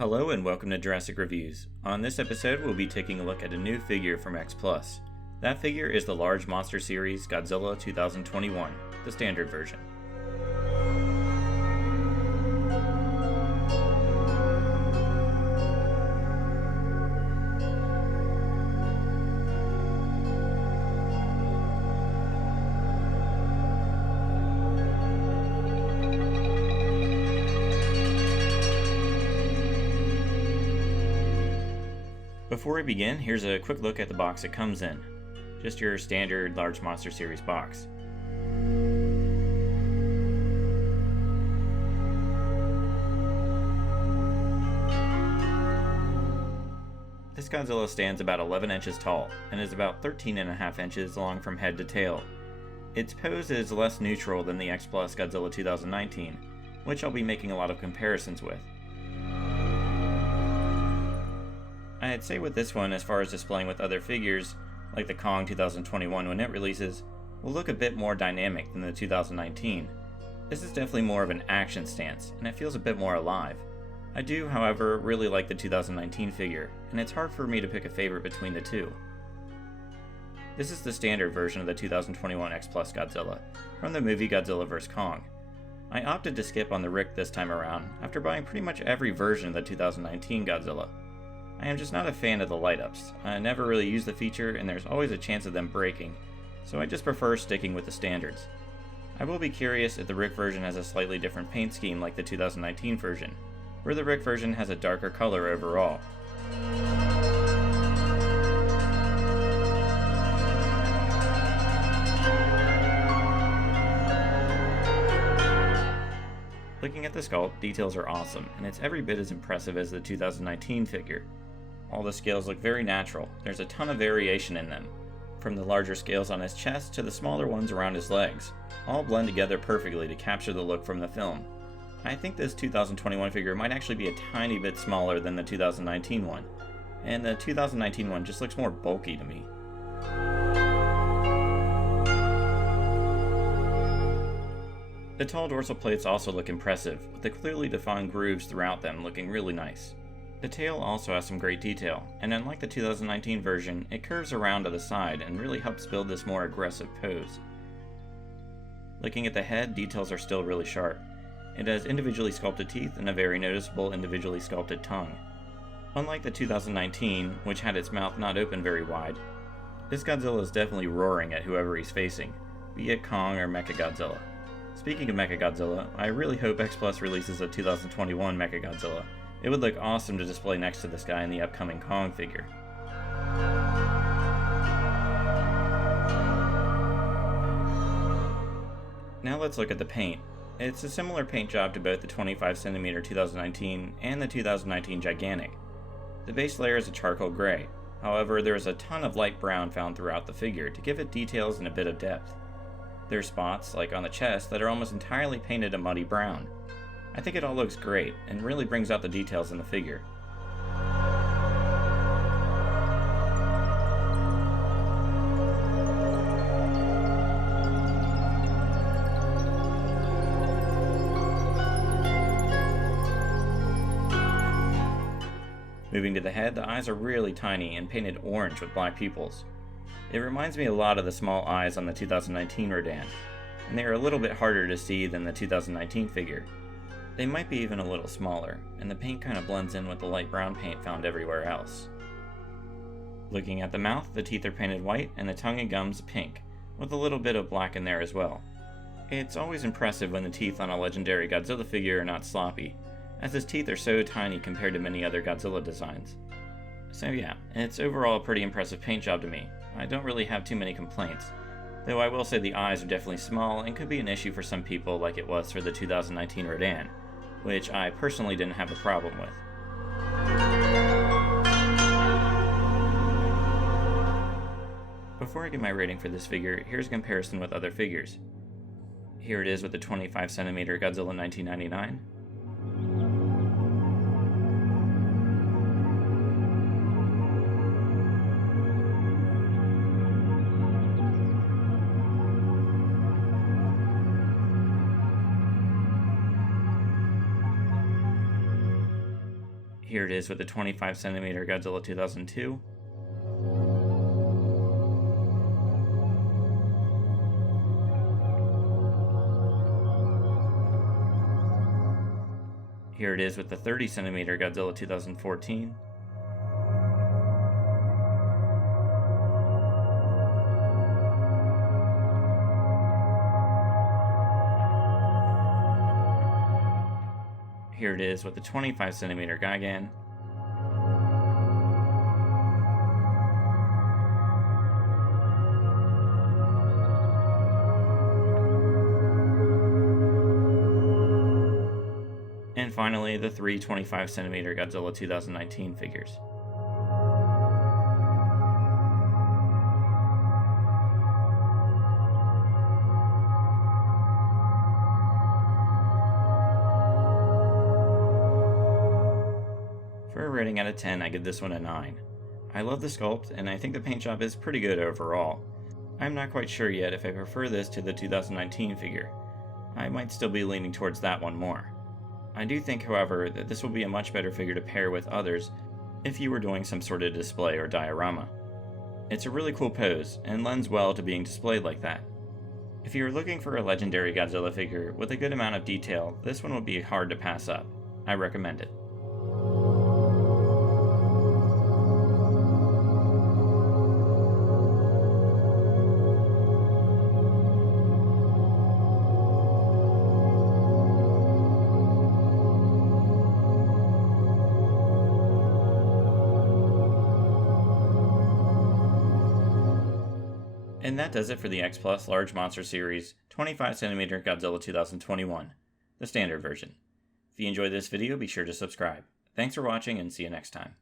Hello and welcome to Jurassic Reviews. On this episode, we'll be taking a look at a new figure from X+. That figure is the large monster series Godzilla 2021, the standard version. Before we begin, here's a quick look at the box it comes in. Just your standard large monster series box. This Godzilla stands about 11 inches tall and is about 13.5 inches long from head to tail. Its pose is less neutral than the X+ Godzilla 2019, which I'll be making a lot of comparisons with. I'd say with this one, as far as displaying with other figures, like the Kong 2021 when it releases, will look a bit more dynamic than the 2019. This is definitely more of an action stance, and it feels a bit more alive. I do, however, really like the 2019 figure, and it's hard for me to pick a favorite between the two. This is the standard version of the 2021 X+ Godzilla, from the movie Godzilla vs. Kong. I opted to skip on the Rick this time around, after buying pretty much every version of the 2019 Godzilla. I am just not a fan of the light-ups. I never really use the feature, and there's always a chance of them breaking, so I just prefer sticking with the standards. I will be curious if the Rick version has a slightly different paint scheme like the 2019 version, where the Rick version has a darker color overall. Looking at the sculpt, details are awesome, and it's every bit as impressive as the 2019 figure. All the scales look very natural. There's a ton of variation in them, from the larger scales on his chest to the smaller ones around his legs. All blend together perfectly to capture the look from the film. I think this 2021 figure might actually be a tiny bit smaller than the 2019 one, and the 2019 one just looks more bulky to me. The tall dorsal plates also look impressive, with the clearly defined grooves throughout them looking really nice. The tail also has some great detail, and unlike the 2019 version, it curves around to the side and really helps build this more aggressive pose. Looking at the head, details are still really sharp. It has individually sculpted teeth and a very noticeable individually sculpted tongue. Unlike the 2019, which had its mouth not open very wide, this Godzilla is definitely roaring at whoever he's facing, be it Kong or Mechagodzilla. Speaking of Mechagodzilla, I really hope X+ releases a 2021 Mechagodzilla. It would look awesome to display next to this guy in the upcoming Kong figure. Now let's look at the paint. It's a similar paint job to both the 25cm 2019 and the 2019 Gigantic. The base layer is a charcoal gray, however there is a ton of light brown found throughout the figure to give it details and a bit of depth. There are spots, like on the chest, that are almost entirely painted a muddy brown. I think it all looks great, and really brings out the details in the figure. Moving to the head, the eyes are really tiny and painted orange with black pupils. It reminds me a lot of the small eyes on the 2019 Rodan, and they are a little bit harder to see than the 2019 figure. They might be even a little smaller, and the paint kind of blends in with the light brown paint found everywhere else. Looking at the mouth, the teeth are painted white and the tongue and gums pink, with a little bit of black in there as well. It's always impressive when the teeth on a legendary Godzilla figure are not sloppy, as his teeth are so tiny compared to many other Godzilla designs. So yeah, it's overall a pretty impressive paint job to me. I don't really have too many complaints, though I will say the eyes are definitely small and could be an issue for some people like it was for the 2019 Rodan, which I personally didn't have a problem with. Before I give my rating for this figure, here's a comparison with other figures. Here it is with the 25cm Godzilla 1999. Here it is with the 25cm Godzilla 2002. Here it is with the 30cm Godzilla 2014. Here it is with the 25cm Gigan. And finally, the three 25cm Godzilla 2019 figures. For a rating out of 10, I give this one a 9. I love the sculpt, and I think the paint job is pretty good overall. I'm not quite sure yet if I prefer this to the 2019 figure. I might still be leaning towards that one more. I do think, however, that this will be a much better figure to pair with others if you were doing some sort of display or diorama. It's a really cool pose, and lends well to being displayed like that. If you're looking for a legendary Godzilla figure with a good amount of detail, this one would be hard to pass up. I recommend it. And that does it for the X Plus Large Monster Series 25cm Godzilla 2021, the standard version. If you enjoyed this video, be sure to subscribe. Thanks for watching and see you next time.